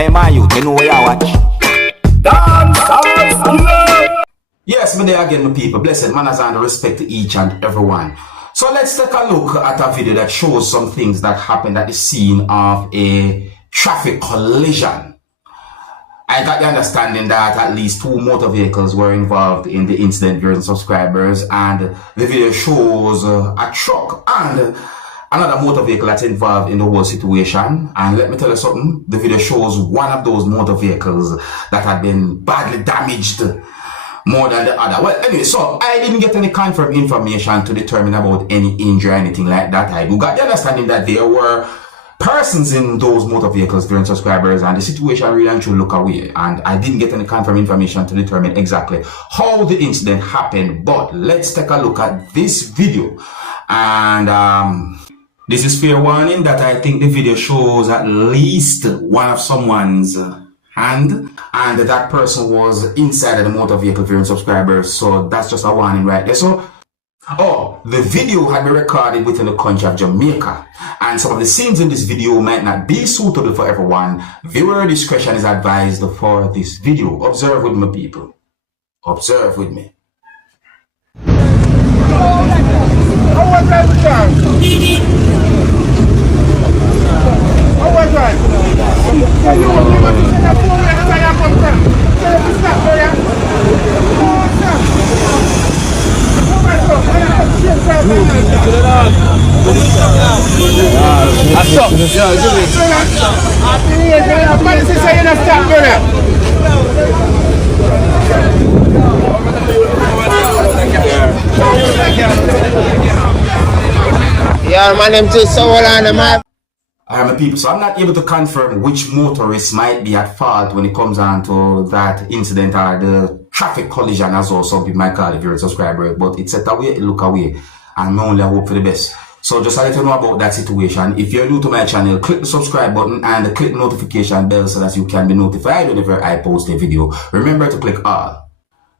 Hey man, you know where you watch? Dancehall. Yes, me there again, my people. Blessed manners and respect to each and everyone. So let's take a look at a video that shows some things that happened at the scene of a traffic collision. I got the understanding that at least 2 motor vehicles were involved in the incident, viewers and subscribers, and the video shows a truck and another motor vehicle that's involved in the whole situation. And let me tell you something, the video shows one of those motor vehicles that had been badly damaged more than the other. Well, anyway, so I didn't get any confirmed information to determine about any injury or anything like that. I do got the understanding that there were persons in those motor vehicles, viewers and subscribers, and the situation really and truly look away. And I didn't get any confirmed information to determine exactly how the incident happened. But let's take a look at this video. And this is fair warning that I think the video shows at least one of someone's hand, and that person was inside of the motor vehicle, viewers and subscribers. So that's just a warning right there. So, the video had been recorded within the country of Jamaica, and some of the scenes in this video might not be suitable for everyone. Viewer discretion is advised for this video. Observe with me, people. Observe with me. Yeah, my name is Solan. My people, so I'm not able to confirm which motorist might be at fault when it comes on to that incident or the traffic collision, as well. Some people might call it, if you're a subscriber, but it's set away, it look away, and I only hope for the best. So just to let you know about that situation, if you're new to my channel, click the subscribe button and click the notification bell so that you can be notified whenever I post a video. Remember to click all.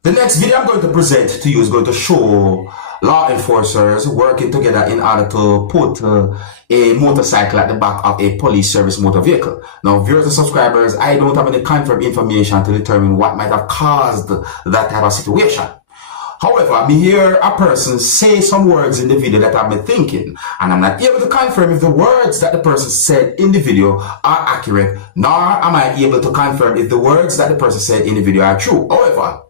The next video I'm going to present to you is going to show law enforcers working together in order to put a motorcycle at the back of a police service motor vehicle. Now, viewers and subscribers, I don't have any confirmed information to determine what might have caused that type of situation. However, me hear a person say some words in the video that I've been thinking, and I'm not able to confirm if the words that the person said in the video are accurate, nor am I able to confirm if the words that the person said in the video are true. However,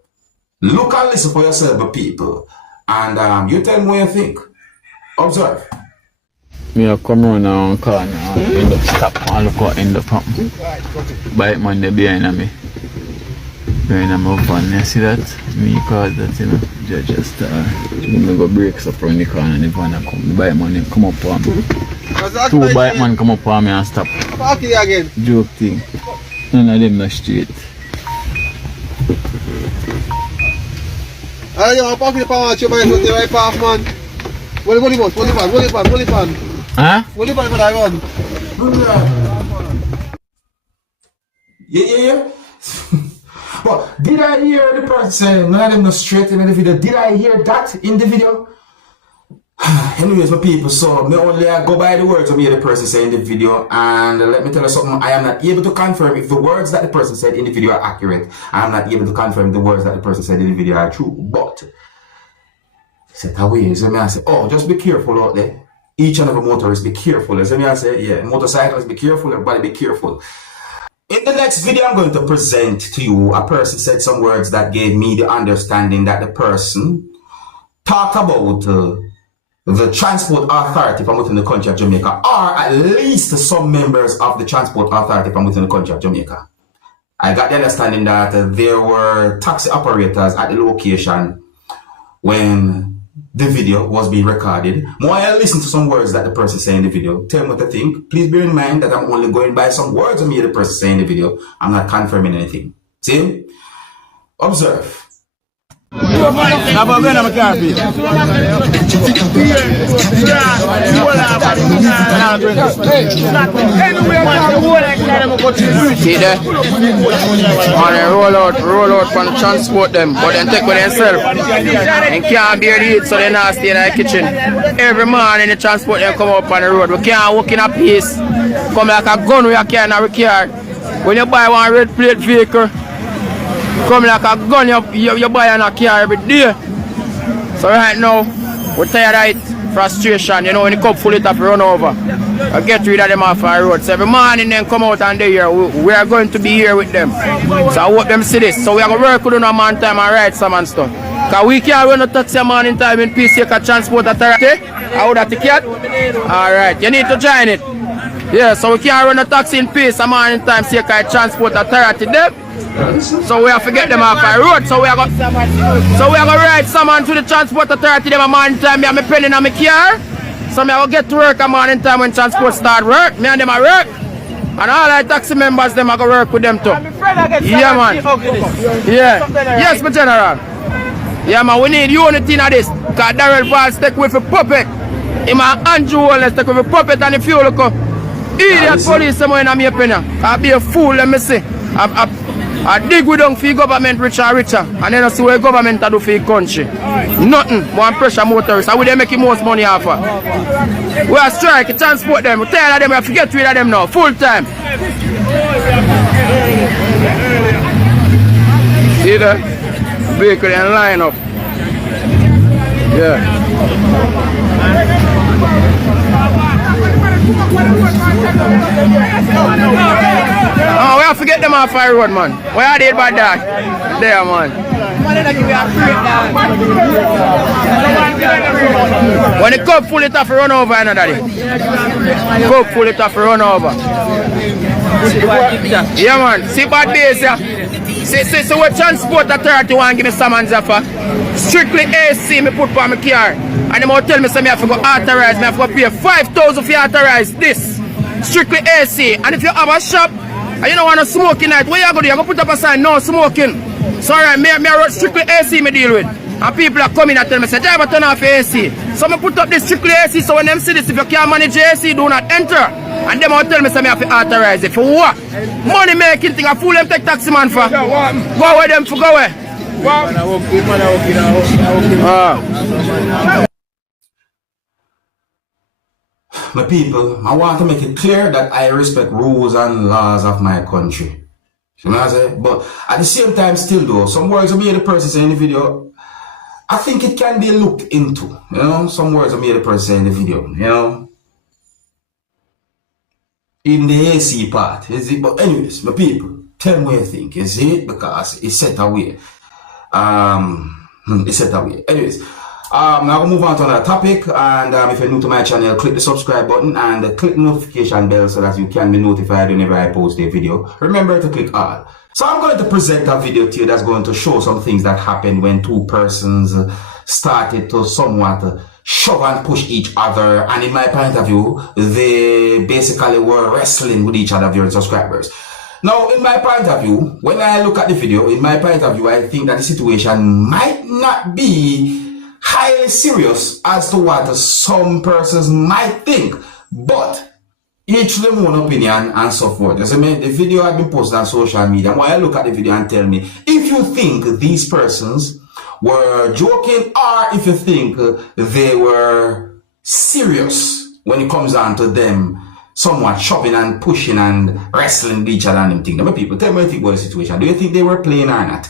look and listen for yourself, people, and you tell me what you think. Observe. Me a come around and corner and end up stop and look what end up happening. Bike man there behind me. Behind me up and you see that? Me cause that, you know. Just me go brakes up around the corner and the van come. The bike man come up on me. 2 bike man come up on me and stop. Again. Joke thing. None of them no straight. I'm parking the power to my hotel right path, man. What the bus? What the pan? Huh? What the pan for that run? Yeah. But did I hear the person say none of them no straight in the video? Did I hear that in the video? Anyways, my people, so me only go by the words of the person say in the video, and let me tell you something, I am not able to confirm if the words that the person said in the video are accurate. I am not able to confirm if the words that the person said in the video are true. But set away, so I say, just be careful out there. Each and every motorist, be careful. So I say, yeah, motorcyclists, be careful, everybody be careful. In the next video, I'm going to present to you a person said some words that gave me the understanding that the person talked about the Transport Authority from within the country of Jamaica, or at least some members of the Transport Authority from within the country of Jamaica. I got the understanding that there were taxi operators at the location when the video was being recorded. More I listen to some words that the person said in the video. Tell me what to think. Please bear in mind that I'm only going by some words of me the person saying in the video. I'm not confirming anything. See? Observe. See there? On a roll out from the transport them, but then take with themselves. And can't bear the heat, so they not stay in the kitchen. Every morning the transport them come up on the road. We can't walk in a peace. Come like a gun we can't have a car. when you buy one red plate vehicle, come like a gun you buy on a car every day. So right now, we're tired of it. Frustration, you know, when the cup full it up, run over. I get rid of them off our road. So every morning then come out and they here. We are going to be here with them. So I hope them see this. So we are going to work with them a man time and ride some and stuff. Because we can't run a taxi morning time in peace, you can transport authority. How would that ticket? Alright, you need to join it. Yeah, so we can't run a taxi in peace a morning time, so you can transport authority them. So we have to get them off our road. So we are going to ride someone to the transport authority them a morning time. I have my penny in my car. So I will get to work a morning time when transport start work. Me and them are work. And all our taxi members them I go work with them too. Yeah man. Yeah. Yes, my general. Yeah man, we need unity in this. Because Rtboss take with a puppet. Him and Andrew let's take with a puppet and if you look up. Idiot police them in my opinion. I be a fool, let me say. I dig with them for the government richer and richer. And then I see what the government do for the country. Nothing. One pressure motorists. How would they make the most money off of? We are strike, transport them. We tired of them, we have to get rid of them now. Full time. See the vehicle and line up. Yeah. Oh, we have to get them off our road, man. Why are they about that? There, man. When the cup full it off, run over another day. Cup full it off, run over. Yeah, man. See bad days, yeah. See what transport authority want give me some hands offer. Strictly AC me put on my car. And they might tell me say me have to go authorize, me have to pay 5,000 for authorize this. Strictly AC. And if you have a shop and you don't want to smoke in night, where you go do? You go put up a sign, no smoking. So alright, me strictly AC me deal with. And people are coming and tell me, say, driver turn off your AC. So I put up this strictly AC, so when them see this, if you can't manage your AC, do not enter. And them will tell me, say, me have to authorize it. For what? Money making thing, I fool them take taxi man for. Go away them for go away. My people, I want to make it clear that I respect rules and laws of my country. You know what I'm saying? But at the same time, still though, some words of me the person saying in the video, I think it can be looked into. You know, some words of me the person saying in the video, you know. In the AC part, is it? But anyways, my people, tell me what you think, is it? Because it's set away. It's set away. Anyways, now we'll move on to another topic, and if you're new to my channel, click the subscribe button and click the notification bell so that you can be notified whenever I post a video. Remember to click all. So I'm going to present a video to you that's going to show some things that happened when two persons started to somewhat shove and push each other, and in my point of view, they basically were wrestling with each other, viewers and subscribers. Now, in my point of view, when I look at the video, in my point of view, I think that the situation might not be highly serious as to what some persons might think, but each their own opinion and so forth. As I mean, the video had been posted on social media. Why I look at the video and tell me if you think these persons were joking or if you think they were serious when it comes down to them somewhat shoving and pushing and wrestling with each other and them things. Now, people, tell me what you think about the situation. Do you think they were playing or not?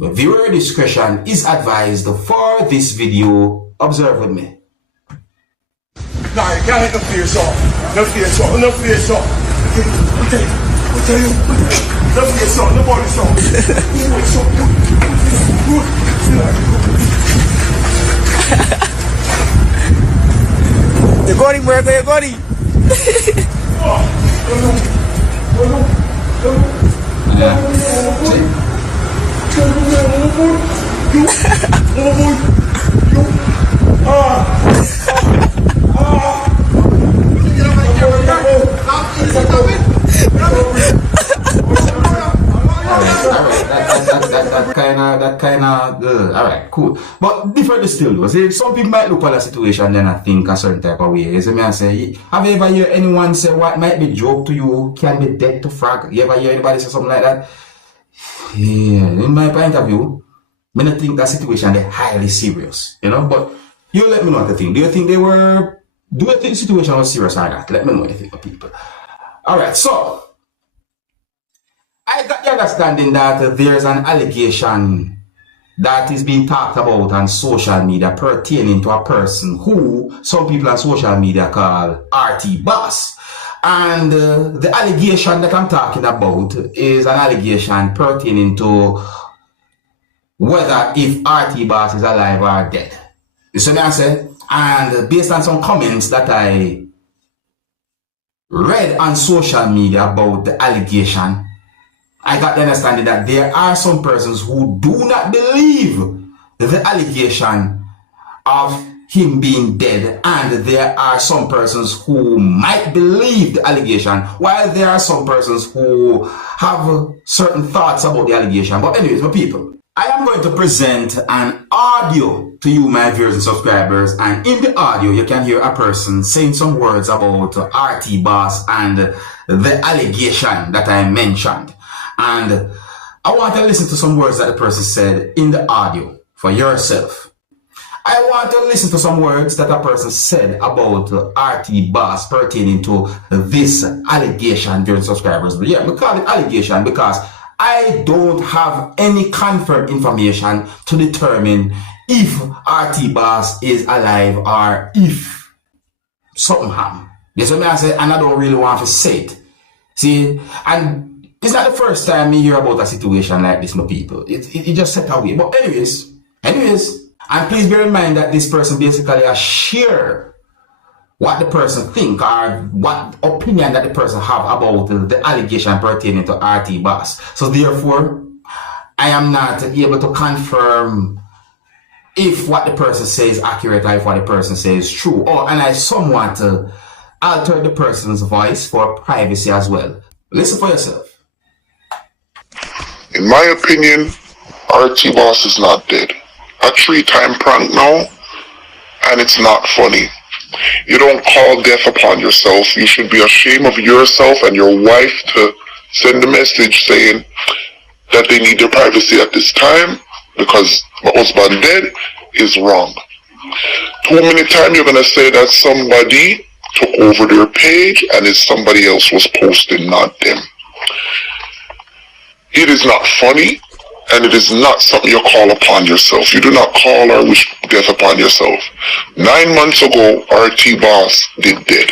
But viewer discretion is advised for this video. Observe with me. Nah, you can't let no fear so. No fear so. No fear so. Okay. No fear so. No body so. You got him, bro. You got him. That kind of alright, cool. But different still though. See, some people might look at the situation then I think a certain type of way. You see me I say, have you ever heard anyone say what might be joke to you can be dead to frag? You ever hear anybody say something like that? Yeah, in my point of view, I don't think that situation is highly serious, you know, but you let me know what you think. Do you think the situation was serious or not? Let me know what you think, people. Alright, so I got the understanding that there's an allegation that is being talked about on social media pertaining to a person who some people on social media call Rtboss. And the allegation that I'm talking about is an allegation pertaining to whether if Rtboss is alive or dead. You see what I'm saying? And based on some comments that I read on social media about the allegation, I got the understanding that there are some persons who do not believe the allegation of him being dead, and there are some persons who might believe the allegation, while there are some persons who have certain thoughts about the allegation. But anyways, my people, I am going to present an audio to you, my viewers and subscribers, and in the audio you can hear a person saying some words about Rtboss and the allegation that I mentioned. And I want to listen to some words that the person said in the audio for yourself. I want to listen to some words that a person said about Rtboss pertaining to this allegation, during subscribers. But yeah, we call it allegation because I don't have any confirmed information to determine if Rtboss is alive or if something happened. That's what I say, and I don't really want to say it. See, and it's not the first time me hear about a situation like this, my people. It just set away. But anyways, and please bear in mind that this person basically has shared what the person think or what opinion that the person have about the allegation pertaining to Rtboss. So therefore, I am not able to confirm if what the person says is accurate or if what the person says is true. And I somewhat alter the person's voice for privacy as well. Listen for yourself. In my opinion, Rtboss is not dead. A 3-time prank now, and it's not funny. You don't call death upon yourself. You should be ashamed of yourself and your wife to send a message saying that they need their privacy at this time because my husband dead is wrong. Too many times you're going to say that somebody took over their page and it's somebody else was posting, not them. It is not funny, and it is not something you call upon yourself. You do not call or wish death upon yourself. 9 months ago, Rtboss did dead.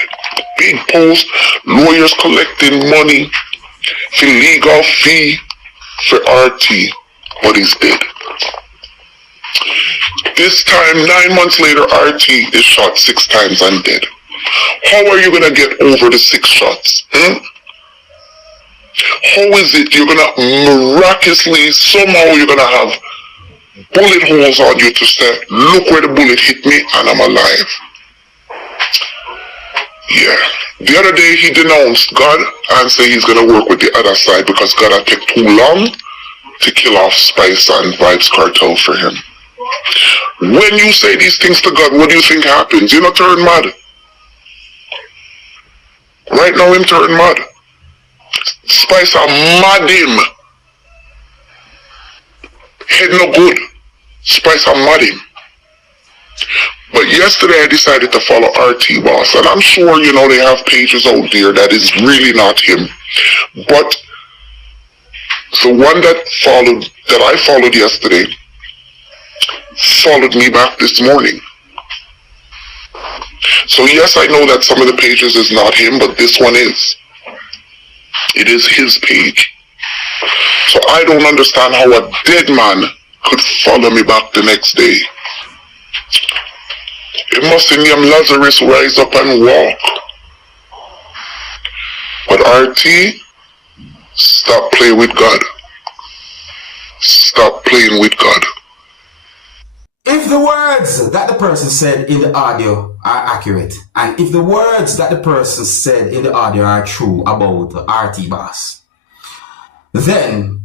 Big post, lawyers collecting money for legal fee for RT, but he's dead. This time, 9 months later, RT is shot 6 times and dead. How are you going to get over the 6 shots? How is it you're going to miraculously, somehow you're going to have bullet holes on you to say, look where the bullet hit me and I'm alive? Yeah. The other day he denounced God and said he's going to work with the other side because God had taken too long to kill off Spice and Vibes Cartel for him. When you say these things to God, what do you think happens? You not turn mad. Right now him turn mad. Spice are mad him. Head no good. Spice are mad him. But yesterday I decided to follow Rtboss, and I'm sure you know they have pages out there that is really not him. But the one that I followed yesterday followed me back this morning. So yes, I know that some of the pages is not him, but this one is. It is his page. So I don't understand how a dead man could follow me back the next day. It must have named Lazarus rise up and walk. But RT, stop playing with God. Stop playing with God. If the words that the person said in the audio are accurate, and if the words that the person said in the audio are true about Rtboss, then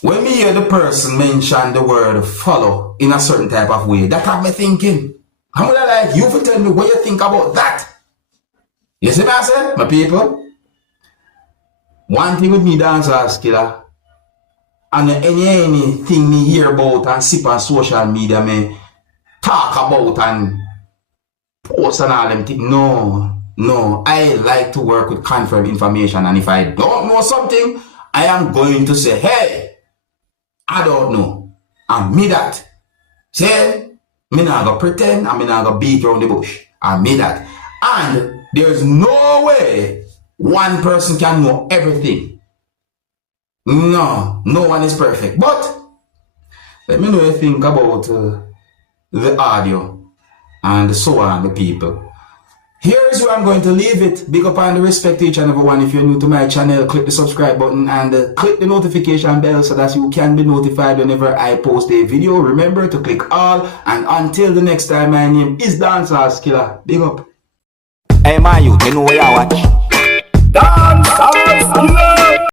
when me hear the person mention the word follow in a certain type of way, that have me thinking, I'm gonna like you for tell me what you think about that. You see what I said, my people? One thing with me, Dancehall Skilla, and anything me hear about and sip on social media, me talk about and post and all them things. No, No, I like to work with confirmed information, and if I don't know something, I am going to say, hey, I don't know. And me that. Say, me not gonna pretend, and me not gonna beat around the bush. And me that. And there's no way one person can know everything. No, no one is perfect. But let me know what you think about the audio and so on, the people. Here is where I'm going to leave it. Big up and respect to each and every one. If you're new to my channel, click the subscribe button and click the notification bell so that you can be notified whenever I post a video. Remember to click all, and until the next time, my name is Dancehall Skilla. Big up. Hey, my youth, you know what you watch?